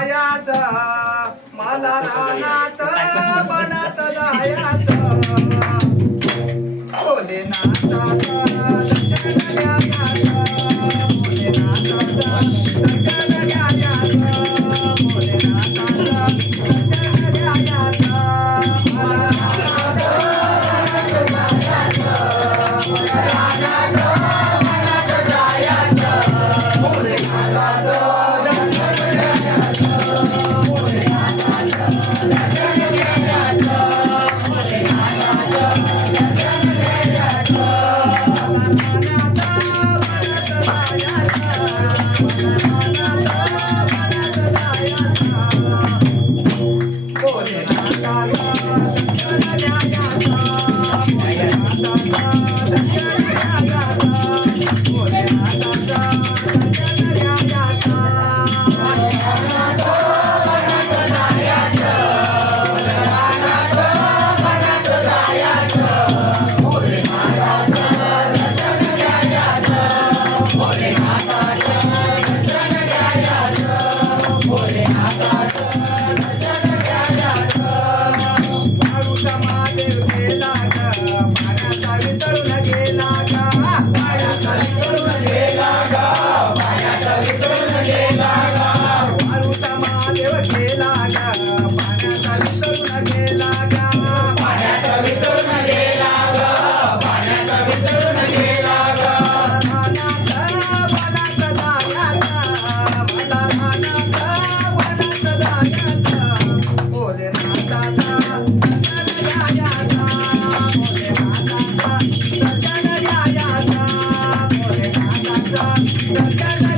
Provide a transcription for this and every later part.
जायाचा मला रानात बनात जायाचा बोले नाता बोले नाता बोले नाता da da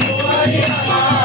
Namori Namah